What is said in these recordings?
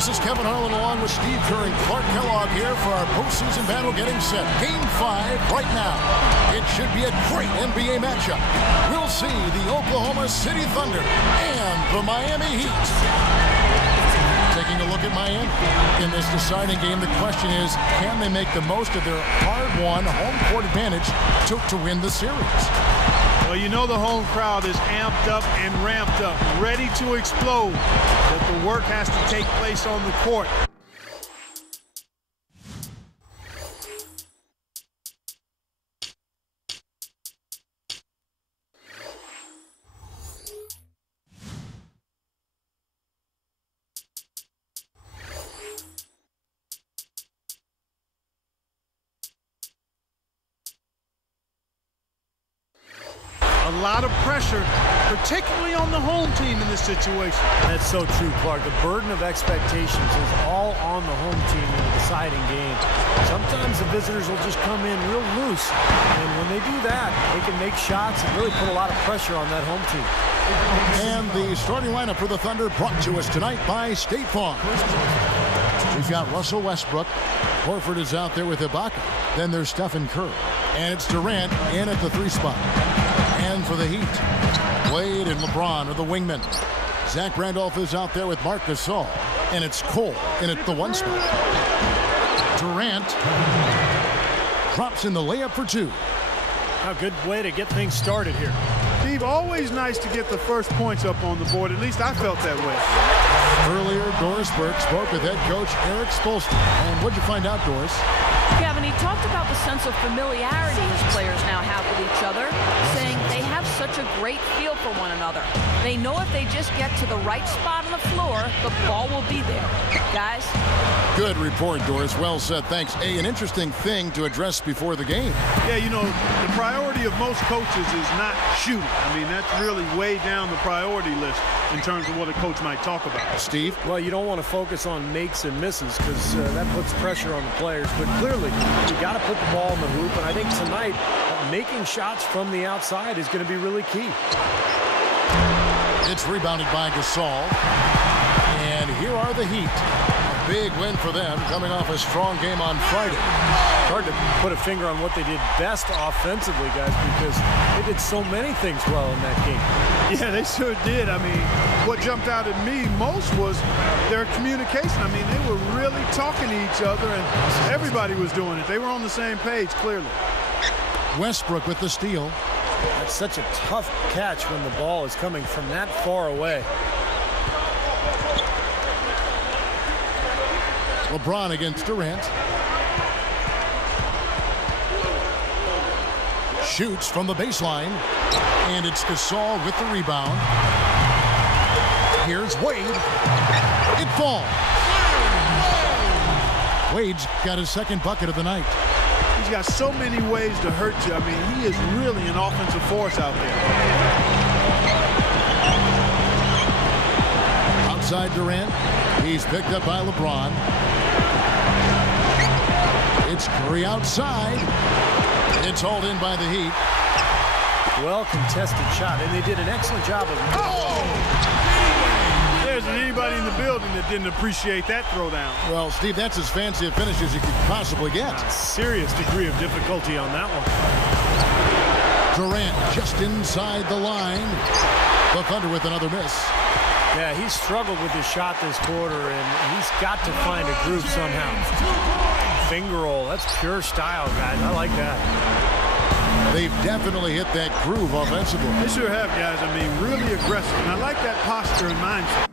This is Kevin Harlan along with Steve Kerr and Clark Kellogg here for our postseason battle getting set. Game 5 right now. It should be a great NBA matchup. We'll see the Oklahoma City Thunder and the Miami Heat. Taking a look at Miami. In this deciding game, the question is, can they make the most of their hard-won home court advantage to win the series? Well, you know the home crowd is amped up and ramped up, ready to explode. But the work has to take place on the court. A lot of pressure, particularly on the home team in this situation. That's so true, Clark. The burden of expectations is all on the home team in a deciding game. Sometimes the visitors will just come in real loose, and when they do that, they can make shots and really put a lot of pressure on that home team. And the starting lineup for the Thunder brought to us tonight by State Farm. We've got Russell Westbrook. Horford is out there with Ibaka. Then there's Stephen Curry. And it's Durant in at the 3 spot. And for the Heat, Wade and LeBron are the wingmen. Zach Randolph is out there with Marc Gasol. And it's Cole in at the 1 spot. Durant drops in the layup for 2. A good way to get things started here. Steve, always nice to get the first points up on the board. At least I felt that way. Earlier, Doris Burke spoke with head coach Eric Spoelstra. And what'd you find out, Doris? Kevin, he talked about the sense of familiarity his players now have with each other, saying they have such a great feel for one another. They know if they just get to the right spot on the floor, the ball will be there. Guys? Good report, Doris. Well said. Thanks. An interesting thing to address before the game. Yeah, you know, the priority of most coaches is not shooting. I mean, that's really way down the priority list in terms of what a coach might talk about. Steve? Well, you don't want to focus on makes and misses because that puts pressure on the players. But clearly, you got to put the ball in the hoop. And I think tonight, making shots from the outside is going to be really key. It's rebounded by Gasol. And here are the Heat. A big win for them coming off a strong game on Friday. Hard to put a finger on what they did best offensively, guys, because they did so many things well in that game. Yeah, they sure did. I mean, what jumped out at me most was their communication. I mean, they were really talking to each other, and everybody was doing it. They were on the same page, clearly. Westbrook with the steal. That's such a tough catch when the ball is coming from that far away. LeBron against Durant. Shoots from the baseline. And it's Gasol with the rebound. Here's Wade. It falls. Wade's got his second bucket of the night. He's got so many ways to hurt you. I mean, he is really an offensive force out there. Outside Durant. He's picked up by LeBron. It's Curry outside. It's hauled in by the Heat. Well contested shot, and they did an excellent job of it. Oh! There isn't anybody in the building that didn't appreciate that throwdown. Well, Steve, that's as fancy a finish as you could possibly get. A serious degree of difficulty on that one. Durant just inside the line. The Thunder with another miss. Yeah, he's struggled with his shot this quarter, and he's got to find a groove somehow. Finger roll, that's pure style, guys. I like that. They've definitely hit that groove offensively. They sure have, guys. I mean, really aggressive. And I like that posture and mindset.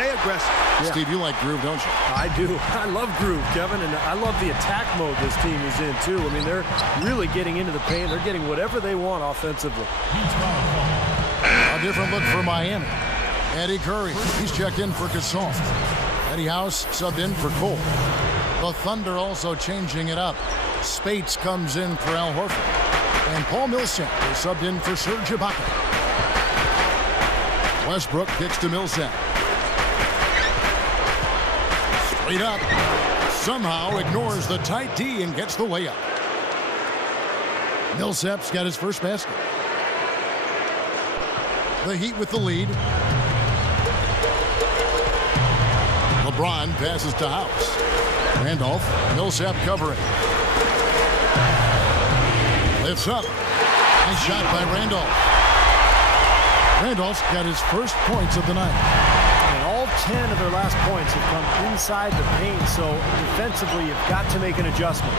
stay aggressive. Yeah. Steve, you like groove, don't you? I do. I love groove, Kevin, and I love the attack mode this team is in, too. I mean, they're really getting into the paint. They're getting whatever they want offensively. A different look for Miami. Eddie Curry, he's checked in for Gasol. Eddie House subbed in for Cole. The Thunder also changing it up. Spates comes in for Al Horford. And Paul Millsap is subbed in for Serge Ibaka. Westbrook kicks to Millsap. Straight up. Somehow ignores the tight D and gets the way up. Millsap's got his first basket. The Heat with the lead. LeBron passes to House. Randolph, Millsap covering. Lifts up. Nice shot by Randolph. Randolph's got his first points of the night. And all 10 of their last points have come inside the paint, so defensively you've got to make an adjustment.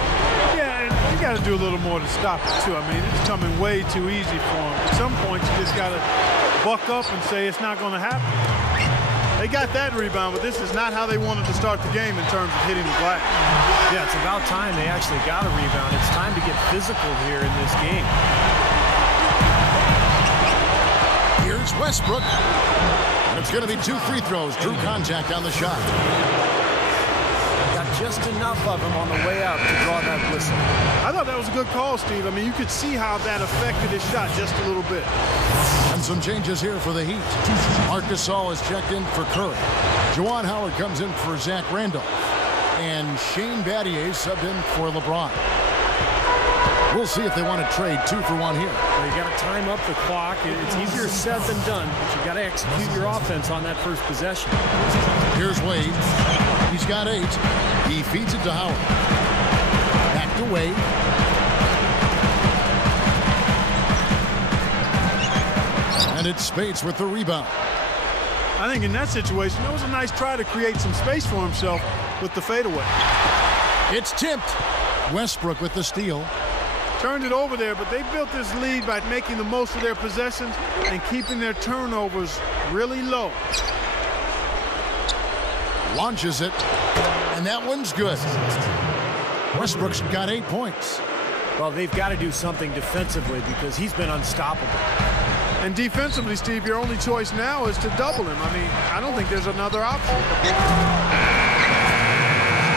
Yeah, and you got to do a little more to stop it, too. I mean, it's coming way too easy for him. At some point, you just got to buck up and say it's not going to happen. They got that rebound, but this is not how they wanted to start the game in terms of hitting the glass. Yeah, it's about time they actually got a rebound. It's time to get physical here in this game. Here's Westbrook. And it's going to be 2 free throws. Drew contact on the shot. Got just enough of him on the way out to draw that whistle. I thought that was a good call, Steve. I mean, you could see how that affected his shot just a little bit. And some changes here for the Heat. Marc Gasol is checked in for Curry. Juwan Howard comes in for Zach Randolph. And Shane Battier subbed in for LeBron. We'll see if they want to trade 2 for 1 here. Well, you got to time up the clock. It's easier said than done, but you got to execute your offense on that first possession. Here's Wade. He's got 8. He feeds it to Howard. Back to Wade. And it's Spates with the rebound. I think in that situation, that was a nice try to create some space for himself with the fadeaway. It's tipped. Westbrook with the steal. Turned it over there, but they built this lead by making the most of their possessions and keeping their turnovers really low. Launches it, and that one's good. Westbrook's got 8 points. Well, they've got to do something defensively because he's been unstoppable. And defensively, Steve, your only choice now is to double him. I mean, I don't think there's another option.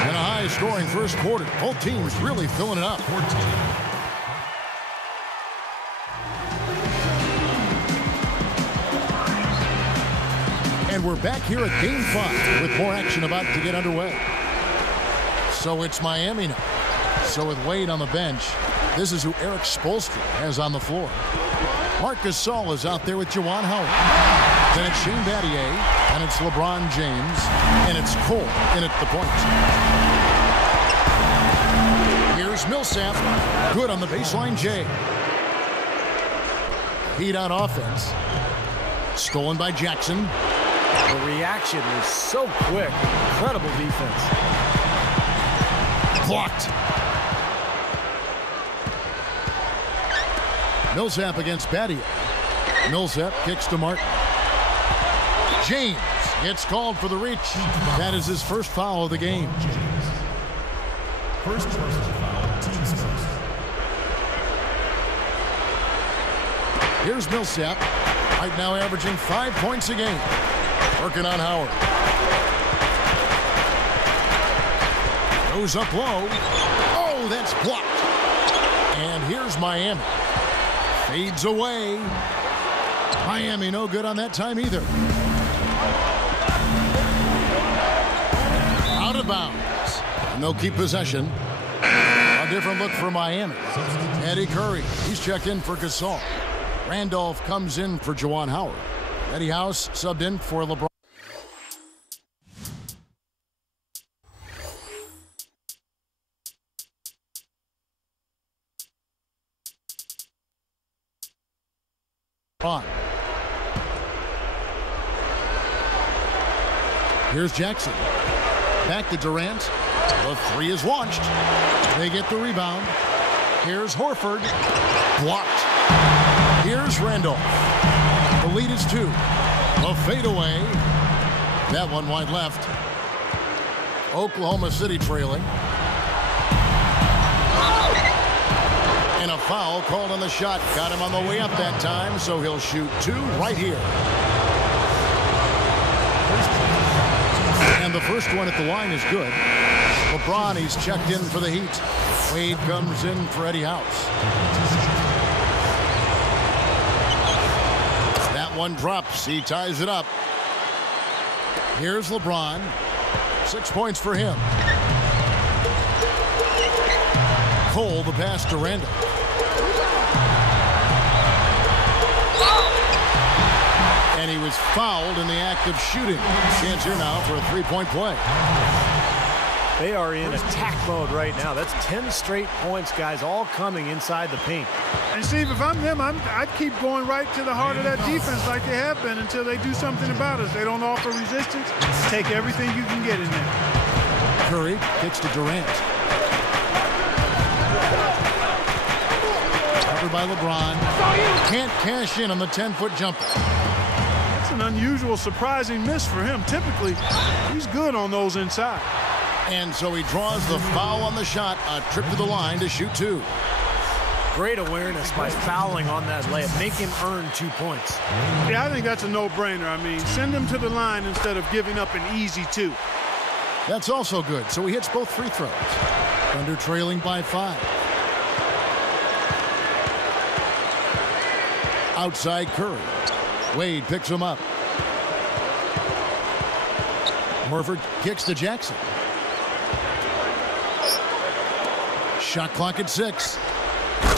In a high-scoring first quarter, both teams really filling it up. And we're back here at Game 5 with more action about to get underway. So it's Miami now. So with Wade on the bench, this is who Eric Spoelstra has on the floor. Marc Gasol is out there with Juwan Howard. Then it's Shane Battier, and it's LeBron James, and it's Cole in at the point. Here's Millsap, good on the baseline J. Heat on offense. Stolen by Jackson. The reaction was so quick. Incredible defense. Blocked. Millsap against Battier. Millsap kicks to Martin. James gets called for the reach. That is his first foul of the game. First personal foul, team's first. Here's Millsap. Right now averaging 5 points a game. Working on Howard. Goes up low. Oh, that's blocked. And here's Miami. Fades away. Miami no good on that time either. Out of bounds. And they'll keep possession. A different look for Miami. Eddie Curry. He's checked in for Gasol. Randolph comes in for Juwan Howard. Eddie House subbed in for LeBron. Here's Jackson. Back to Durant. The 3 is launched. They get the rebound. Here's Horford. Blocked. Here's Randolph. The lead is 2. A fadeaway. That one wide left. Oklahoma City trailing. And a foul called on the shot. Got him on the way up that time, so he'll shoot 2 right here. And the first one at the line is good. LeBron, he's checked in for the Heat. Wade comes in for Eddie House. That one drops. He ties it up. Here's LeBron. 6 points for him. Cole, the pass to Randall. And he was fouled in the act of shooting. Chance here now for a 3-point play. They are in attack mode right now. That's 10 straight points, guys, all coming inside the paint. And Steve, if I'm them, I'd keep going right to the heart of that defense like they have been until they do something about us. They don't offer resistance. Take everything you can get in there. Curry kicks to Durant. Covered by LeBron. Can't cash in on the 10-foot jumper. That's an unusual, surprising miss for him. Typically, he's good on those inside. And so he draws the foul on the shot. A trip to the line to shoot 2. Great awareness by fouling on that layup. Make him earn 2 points. Yeah, I think that's a no-brainer. I mean, send him to the line instead of giving up an easy 2. That's also good. So he hits both free throws. Thunder trailing by 5. Outside Curry. Wade picks him up. Horford kicks to Jackson. Shot clock at 6.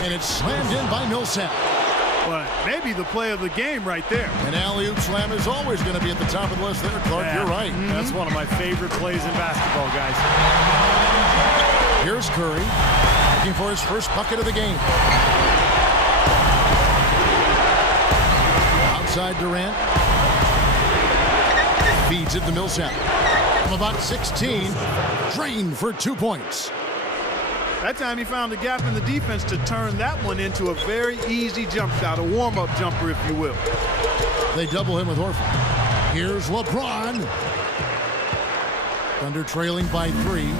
And it's slammed in by Millsap. Well, maybe the play of the game right there. An alley-oop slam is always going to be at the top of the list there, Clark. Yeah. You're right. That's one of my favorite plays in basketball, guys. Here's Curry looking for his first bucket of the game. Outside Durant. Feeds it to Millsap. From about 16. Drained for 2 points. That time he found a gap in the defense to turn that one into a very easy jump shot, a warm-up jumper, if you will. They double him with Horford. Here's LeBron. Thunder trailing by 3.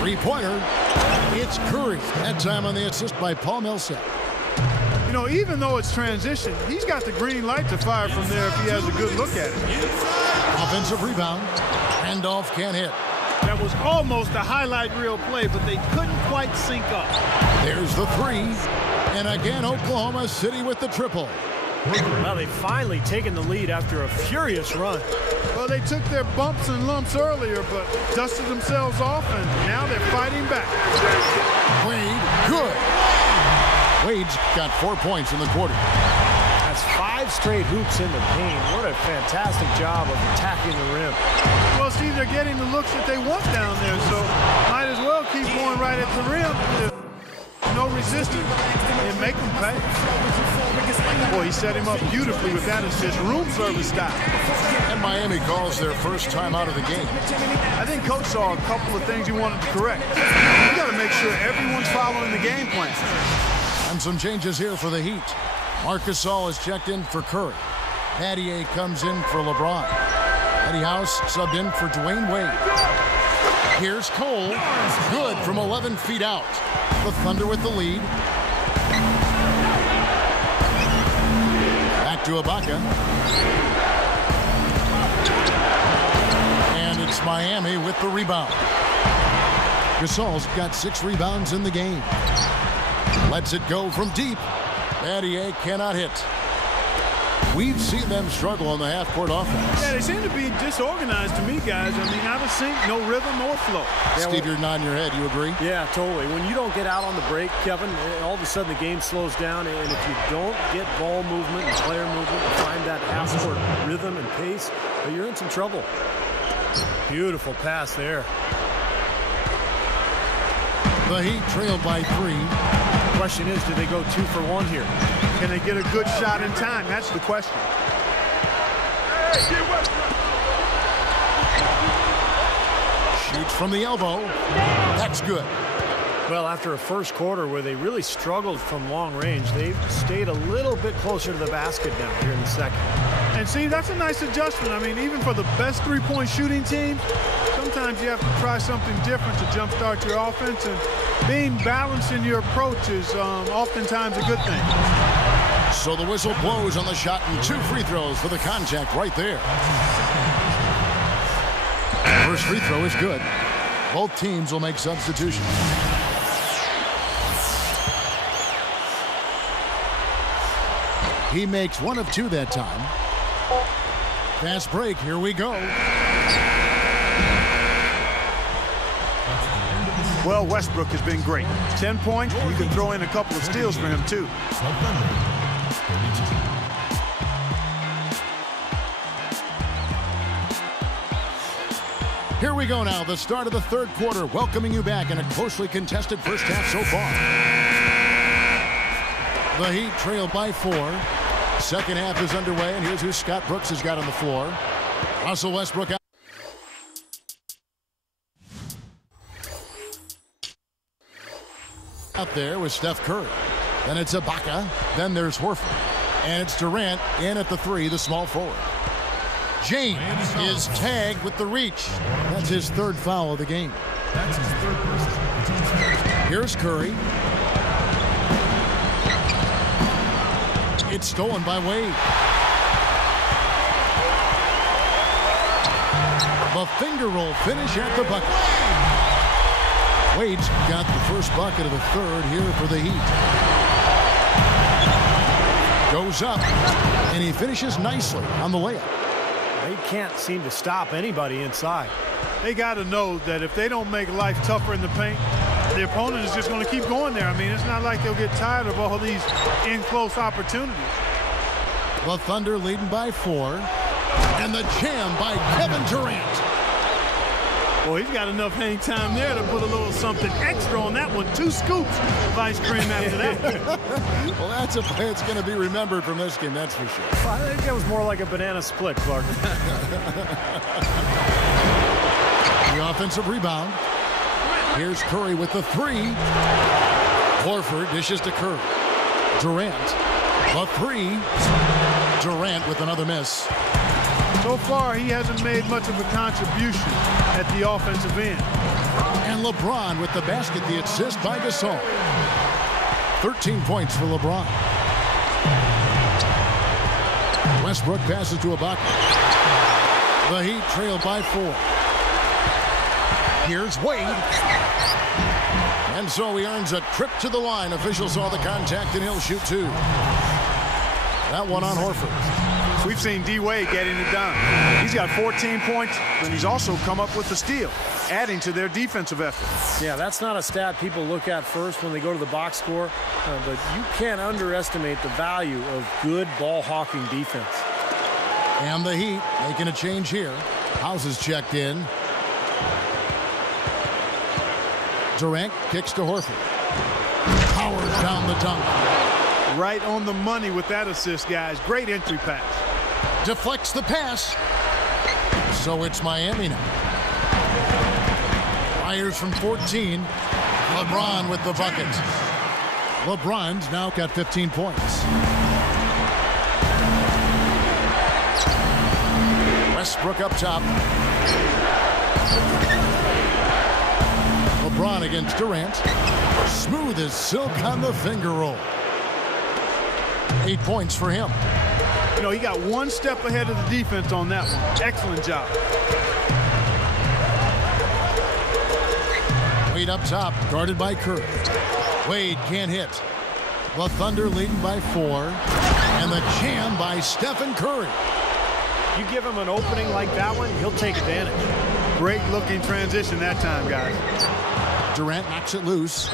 Three-pointer. It's Curry. That time on the assist by Paul Millsap. You know, even though it's transition, he's got the green light to fire from there if he has a good look at it. Offensive rebound. Randolph can't hit. That was almost a highlight reel play, but they couldn't quite sync up. There's the 3. And again, Oklahoma City with the triple. Well, they've finally taken the lead after a furious run. Well, they took their bumps and lumps earlier, but dusted themselves off, and now they're fighting back. Wade, good. Wade's got 4 points in the quarter. That's 5 straight hoops in the paint. What a fantastic job of attacking the rim. Well, see, they're getting the looks that they want down there, so might as well keep going right at the rim. No resistance, and make them pay. Boy, he set him up beautifully with that assist, room service style. And Miami calls their first time out of the game. I think Coach saw a couple of things he wanted to correct. You got to make sure everyone's following the game plan. And some changes here for the Heat. Marc Gasol is checked in for Curry. Pattier comes in for LeBron. Eddie House subbed in for Dwayne Wade. Here's Cole. Good from 11 feet out. The Thunder with the lead. Back to Ibaka. And it's Miami with the rebound. Gasol's got 6 rebounds in the game. Lets it go from deep. Pattier cannot hit. We've seen them struggle on the half-court offense. Yeah, they seem to be disorganized to me, guys. I mean, out of sync, no rhythm or flow. Steve, you're nodding your head. You agree? Yeah, totally. When you don't get out on the break, Kevin, all of a sudden the game slows down. And if you don't get ball movement and player movement and find that half-court rhythm and pace, you're in some trouble. Beautiful pass there. The Heat trail by 3. The question is, do they go 2 for 1 here? Can they get a good shot in time? That's the question. Shoots from the elbow. That's good. Well, after a first quarter where they really struggled from long range, they've stayed a little bit closer to the basket now here in the second. And see, that's a nice adjustment. I mean, even for the best three-point shooting team, sometimes you have to try something different to jumpstart your offense, and being balanced in your approach is oftentimes a good thing. So the whistle blows on the shot, and 2 free throws for the contact right there. First free throw is good. Both teams will make substitutions. He makes 1 of 2 that time. Fast break, here we go. Well, Westbrook has been great. 10 points, you can throw in a couple of steals for him, too. Here we go now, the start of the third quarter, welcoming you back in a closely contested first half so far. The Heat trail by 4. Second half is underway, and here's who Scott Brooks has got on the floor. Russell Westbrook out there with Steph Curry. Then it's Ibaka. Then there's Horford. And it's Durant in at the 3, the small forward. James is tagged with the reach. That's his 3rd foul of the game. That's his 3rd person. Here's Curry. It's stolen by Wade. The finger roll finish at the bucket. Wade's got the first bucket of the 3rd here for the Heat. Goes up, and he finishes nicely on the layup. They can't seem to stop anybody inside. They got to know that if they don't make life tougher in the paint, the opponent is just going to keep going there. I mean, it's not like they'll get tired of all these in-close opportunities. The Thunder leading by 4. And the jam by Kevin Durant. Well, he's got enough hang time there to put a little something extra on that one. 2 scoops of ice cream after that. Well, that's a play that's going to be remembered from this game, that's for sure. I think that was more like a banana split, Clark. The offensive rebound. Here's Curry with the 3. Horford dishes to Curry. Durant. The 3. Durant with another miss. So far, he hasn't made much of a contribution at the offensive end. And LeBron with the basket, the assist by Gasol. 13 points for LeBron. Westbrook passes to Ibaka. The Heat trail by 4. Here's Wade. And so he earns a trip to the line. Officials saw the contact, and he'll shoot 2. That one on Horford. We've seen D-Wade getting it done. He's got 14 points, and he's also come up with the steal, adding to their defensive effort. Yeah, that's not a stat people look at first when they go to the box score, but you can't underestimate the value of good ball-hawking defense. And the Heat making a change here. House is checked in. Durant kicks to Horford. Howard down the dunk. Right on the money with that assist, guys. Great entry pass. Deflects the pass. So it's Miami now. Fires from 14. LeBron with the bucket. LeBron's now got 15 points. Westbrook up top. LeBron against Durant. Smooth as silk on the finger roll. 8 points for him. You know, he got 1 step ahead of the defense on that one. Excellent job. Wade up top, guarded by Curry. Wade can't hit. The Thunder leading by 4. And the jam by Stephen Curry. You give him an opening like that one, he'll take advantage. Great looking transition that time, guys. Durant knocks it loose.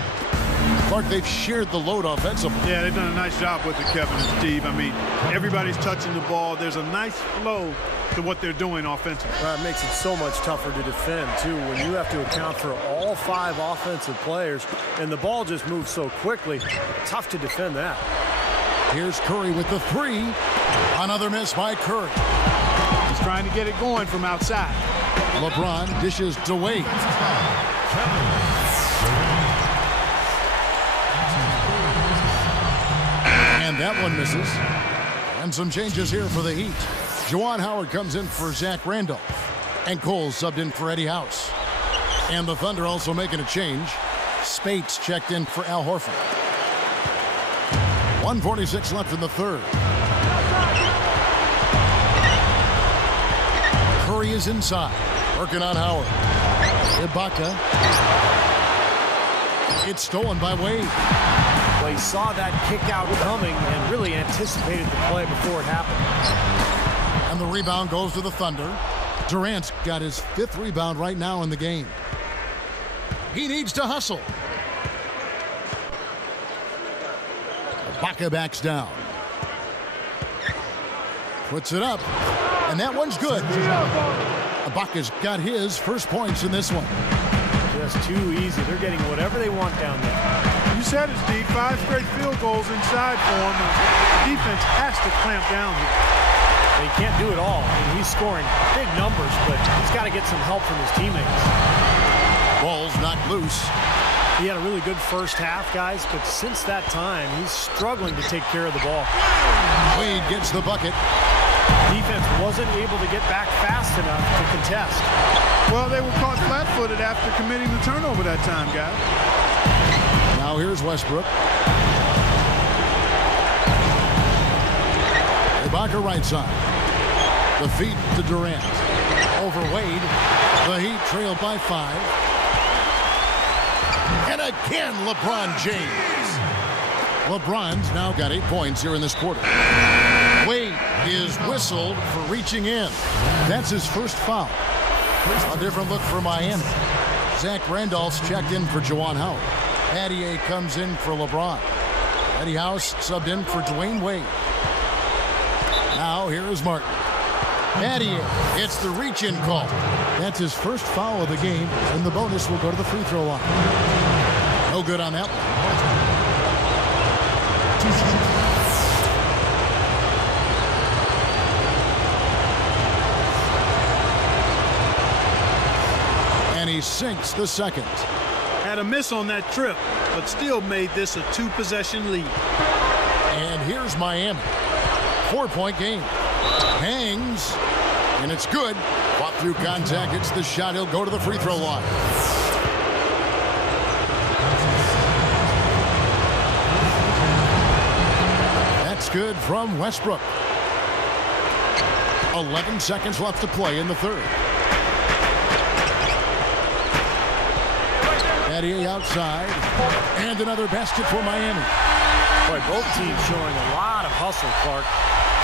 Clark, they've shared the load offensively. Yeah, they've done a nice job with it, Kevin and Steve. I mean, everybody's touching the ball. There's a nice flow to what they're doing offensively. It makes it so much tougher to defend, too, when you have to account for all 5 offensive players, and the ball just moves so quickly. Tough to defend that. Here's Curry with the 3. Another miss by Curry. He's trying to get it going from outside. LeBron dishes to Wade. And that one misses. And some changes here for the Heat. Juwan Howard comes in for Zach Randolph. And Cole subbed in for Eddie House. And the Thunder also making a change. Spates checked in for Al Horford. 1:46 left in the third. Curry is inside. Working on Howard. Ibaka. It's stolen by Wade. Well, he saw that kick out coming and really anticipated the play before it happened. And the rebound goes to the Thunder. Durant's got his 5th rebound right now in the game. He needs to hustle. Ibaka backs down. Puts it up. And that one's good. Ibaka's got his first points in this one. Just too easy. They're getting whatever they want down there. You said it, Steve. 5 straight field goals inside for him. The defense has to clamp down here. He can't do it all. I mean, he's scoring big numbers, but he's got to get some help from his teammates. Ball's knocked loose. He had a really good first half, guys, but since that time, he's struggling to take care of the ball. Wade gets the bucket. Defense wasn't able to get back fast enough to contest. Well, they were caught flat-footed after committing the turnover that time, guys. Now here's Westbrook. Ibaka right side. The feed to Durant. Over Wade. The Heat trail by 5. And again, LeBron James. LeBron's now got 8 points here in this quarter. Wade is whistled for reaching in. That's his first foul. A different look for Miami. Zach Randolph's checked in for Juwan Howard. Adier comes in for LeBron. Eddie House subbed in for Dwayne Wade. Now here is Martin. Adier, it's the reach-in call. That's his first foul of the game, and the bonus will go to the free throw line. No good on that one. And he sinks the second. Had a miss on that trip, but still made this a 2-possession lead. And here's Miami. 4-point game. Hangs. And it's good. Fought through contact. It's the shot. He'll go to the free throw line. That's good from Westbrook. 11 seconds left to play in the third. Adier outside. And another basket for Miami. Boy, both teams showing a lot of hustle, Clark.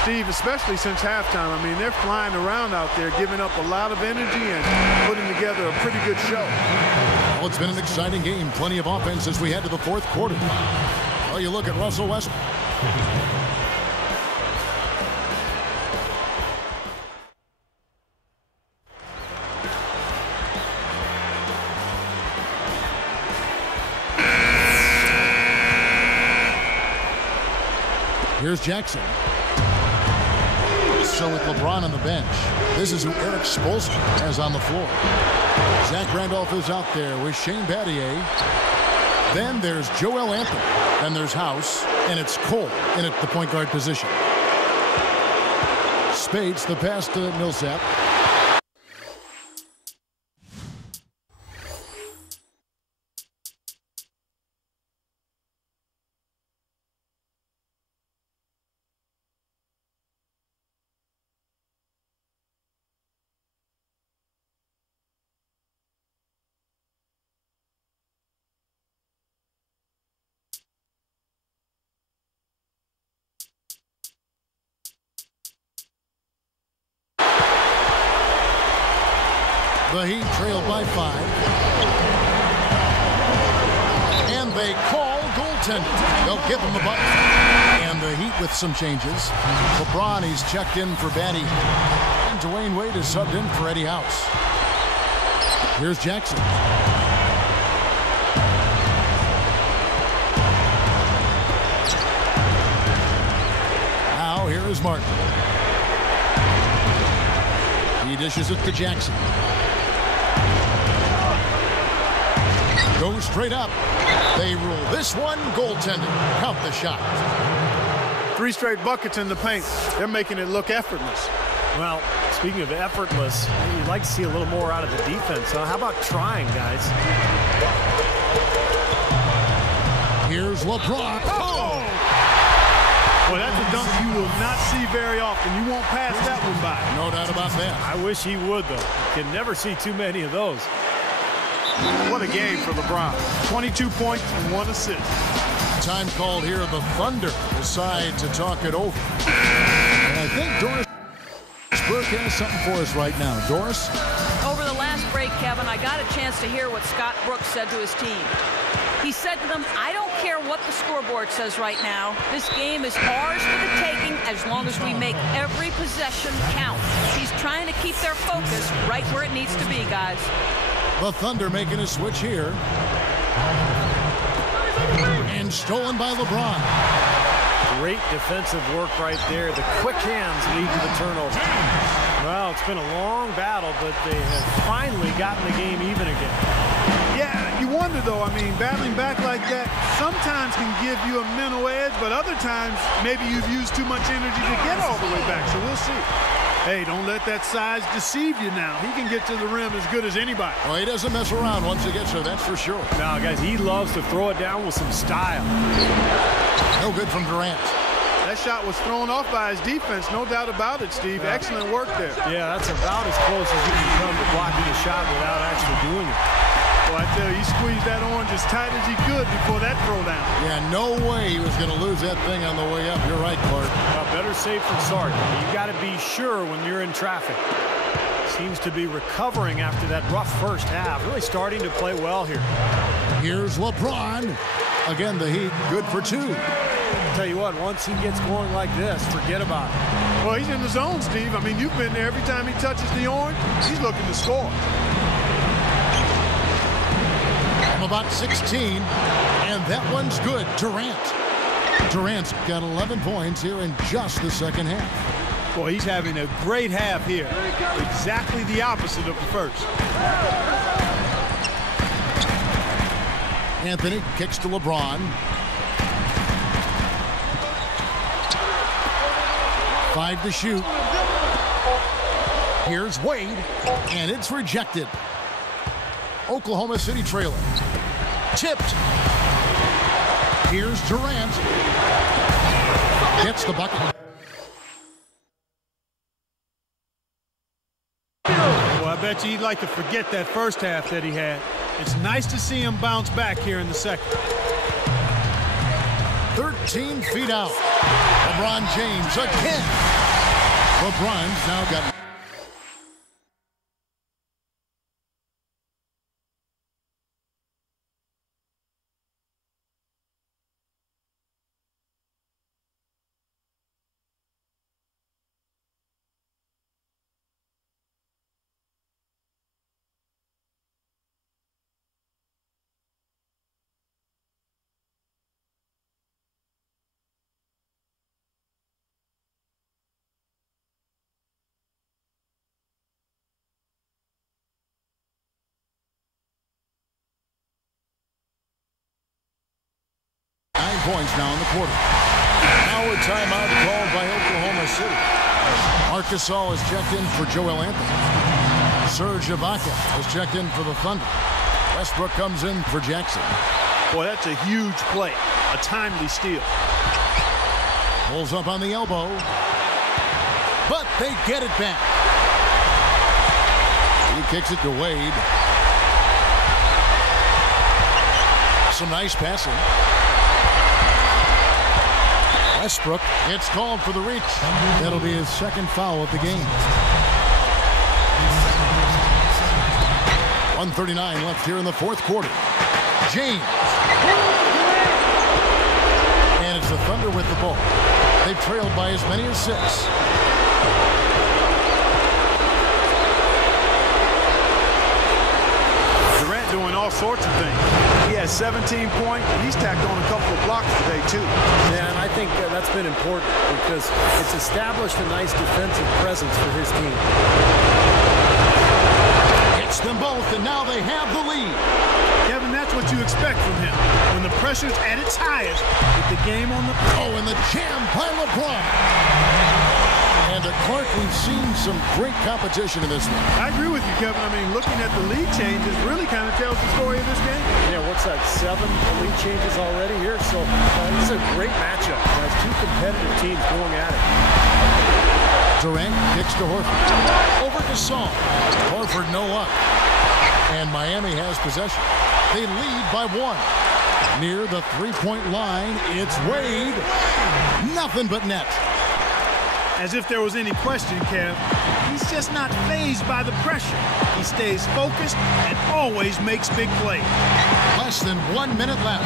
Steve, especially since halftime. I mean, they're flying around out there, giving up a lot of energy and putting together a pretty good show. Well, it's been an exciting game. Plenty of offense as we head to the fourth quarter. Well, you look at Russell Westbrook. Here's Jackson. So with LeBron on the bench, this is who Eric Spoelstra has on the floor. Zach Randolph is out there with Shane Battier. Then there's Joel Anthony. Then there's House. And it's Cole in at the point guard position. Spates, the pass to Millsap. The Heat trail by 5. And they call goaltending. They'll give him a bucket. And the Heat with some changes. LeBron, he's checked in for Batty. And Dwayne Wade is subbed in for Eddie House. Here's Jackson. Now here is Martin. He dishes it to Jackson. Goes straight up. They rule this one goaltending. Count the shot. 3 straight buckets in the paint. They're making it look effortless. Well, speaking of effortless, you'd like to see a little more out of the defense. Huh? How about trying, guys? Here's LeBron. Oh! Well, that's a dunk you will not see very often. You won't pass that one by. No doubt about that. I wish he would, though. You can never see too many of those. What a game for LeBron. 22 points and 1 assist. Time called here. The Thunder decide to talk it over. And I think Doris Burke has something for us right now. Doris? Over the last break, Kevin, I got a chance to hear what Scott Brooks said to his team. He said to them, I don't care what the scoreboard says right now. This game is ours for the taking as long as we make every possession count. He's trying to keep their focus right where it needs to be, guys. The Thunder making a switch here. And stolen by LeBron. Great defensive work right there. The quick hands lead to the turnover. Well, it's been a long battle, but they have finally gotten the game even again. Yeah, you wonder, though, I mean, battling back like that sometimes can give you a mental edge, but other times maybe you've used too much energy to get all the way back, so we'll see. Hey, don't let that size deceive you now. He can get to the rim as good as anybody. Well, he doesn't mess around once he gets there, that's for sure. Now, guys, he loves to throw it down with some style. No good from Durant. That shot was thrown off by his defense, no doubt about it, Steve. Excellent work there. Yeah, that's about as close as you can come to blocking a shot without actually doing it. Well, I tell you, he squeezed that orange as tight as he could before that throwdown. Yeah, no way he was going to lose that thing on the way up. You're right, Clark. Well, better safe than sorry. You got to be sure when you're in traffic. Seems to be recovering after that rough first half. Really starting to play well here. Here's LeBron. Again, the Heat, good for 2. Tell you what, once he gets going like this, forget about it. Well, he's in the zone, Steve. I mean, you've been there. Every time he touches the orange, he's looking to score. From about 16, and that one's good. Durant's got 11 points here in just the second half. Boy, he's having a great half here. Exactly the opposite of the first. Anthony kicks to LeBron. 5 to shoot. Here's Wade, and it's rejected. Oklahoma City trailing. Tipped. Here's Durant. Gets the bucket. Well, I bet you he'd like to forget that first half that he had. It's nice to see him bounce back here in the second. 13 feet out. LeBron James again. LeBron's now got 9 points now in the quarter. Now a timeout called by Oklahoma City. Arkansas is checked in for Joel Anthony. Serge Ibaka is checked in for the Thunder. Westbrook comes in for Jackson. Boy, that's a huge play. A timely steal. Pulls up on the elbow. But they get it back. He kicks it to Wade. Some nice passing. Westbrook, it's called for the reach. That'll be his second foul of the game. 1:39 left here in the fourth quarter. James. And it's the Thunder with the ball. They've trailed by as many as 6. Durant doing all sorts of things. He has 17 points. He's tacked on a couple of blocks today, too. Yeah, and I think that's been important because it's established a nice defensive presence for his team. Hits them both, and now they have the lead. Kevin, that's what you expect from him. When the pressure's at its highest, with the game on the... Oh, and the jam by LeBron. And Clark, we've seen some great competition in this one. I agree with you, Kevin. I mean, looking at the lead changes really kind of tells the story of this game. Yeah, what's that, 7 lead changes already here? So this is a great matchup. That's 2 competitive teams going at it. Durant kicks to Horford. Over to Song. Horford no luck. And Miami has possession. They lead by 1. Near the three-point line, it's Wade. Nothing but net. As if there was any question, Kev, he's just not fazed by the pressure. He stays focused and always makes big plays. Less than 1 minute left.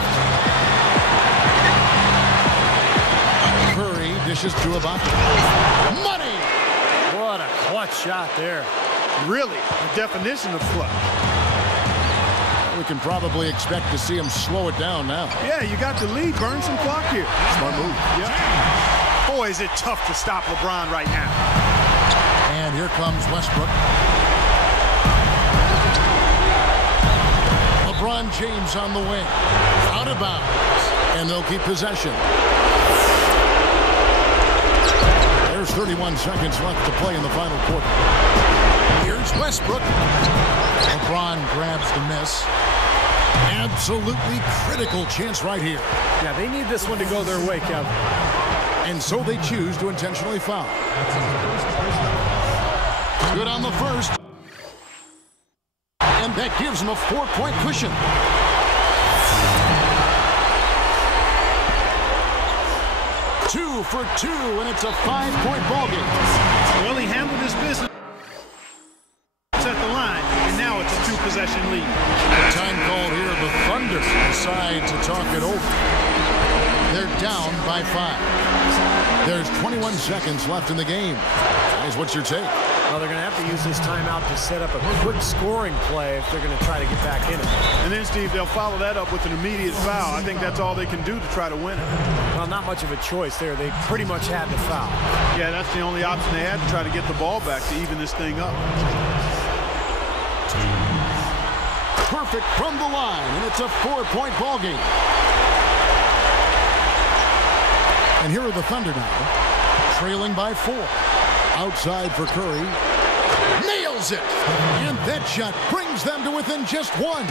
Curry dishes to Ibaka. Money! What a clutch shot there. Really, the definition of clutch. We can probably expect to see him slow it down now. Yeah, you got the lead. Burn some clock here. Smart move. Yeah. Boy, is it tough to stop LeBron right now. And here comes Westbrook. LeBron James on the wing. Out of bounds. And they'll keep possession. There's 31 seconds left to play in the final quarter. Here's Westbrook. LeBron grabs the miss. Absolutely critical chance right here. Yeah, they need this one to go their way, Kevin. And so they choose to intentionally foul. Good on the first. And that gives them a 4-point cushion. Two for 2, and it's a 5-point ballgame. Well, he handled his business at the line, and now it's a 2-possession lead. The time called here, the Thunder decide to talk it over. They're down by 5. There's 21 seconds left in the game. Guys, what's your take? Well, they're going to have to use this timeout to set up a quick scoring play if they're going to try to get back in it. And then, Steve, they'll follow that up with an immediate foul. I think that's all they can do to try to win it. Well, not much of a choice there. They pretty much had to foul. Yeah, that's the only option they had to try to get the ball back to even this thing up. Perfect from the line, and it's a 4-point ballgame. And here are the Thunder now, trailing by 4. Outside for Curry. Nails it! And that shot brings them to within just 1.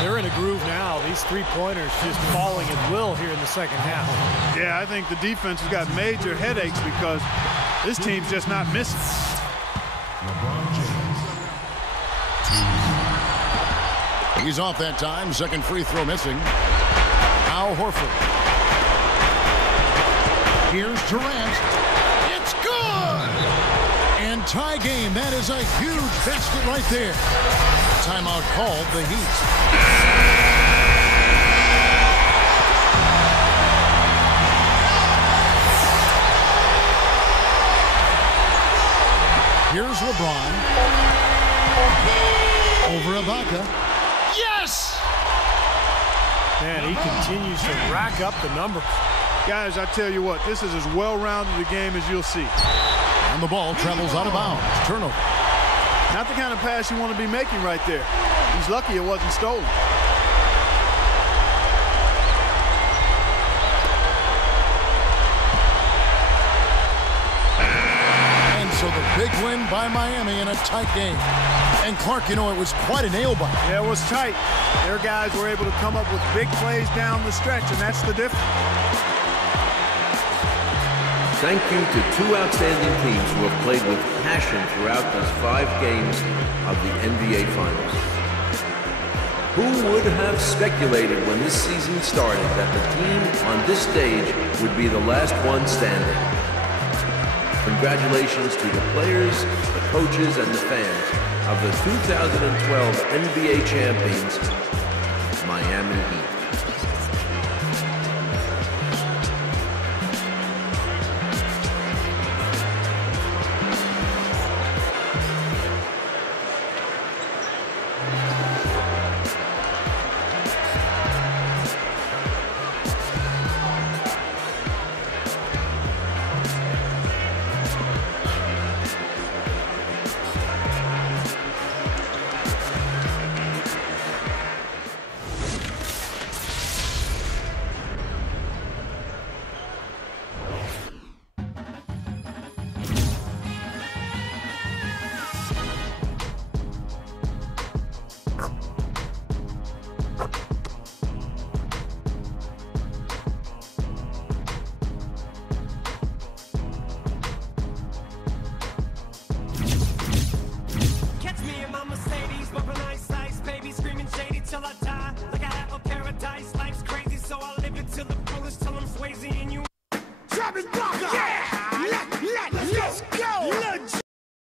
They're in a groove now. These 3-pointers just falling at will here in the second half. Yeah, I think the defense has got major headaches because this team's just not missing. He's off that time. Second free throw missing. Al Horford. Here's Durant. It's good! And tie game. That is a huge basket right there. Timeout called the Heat. Here's LeBron. Over Ibaka. Yes! Man, he continues to rack up the numbers. Guys, I tell you what, this is as well-rounded a game as you'll see. And the ball travels out of bounds. Turnover. Not the kind of pass you want to be making right there. He's lucky it wasn't stolen. And so the big win by Miami in a tight game. And Clark, you know, it was quite a nail-biter. Yeah, it was tight. Their guys were able to come up with big plays down the stretch, and that's the difference. Thank you to 2 outstanding teams who have played with passion throughout these 5 games of the NBA Finals. Who would have speculated when this season started that the team on this stage would be the last one standing? Congratulations to the players, the coaches, and the fans of the 2012 NBA champions, Miami Heat. and block.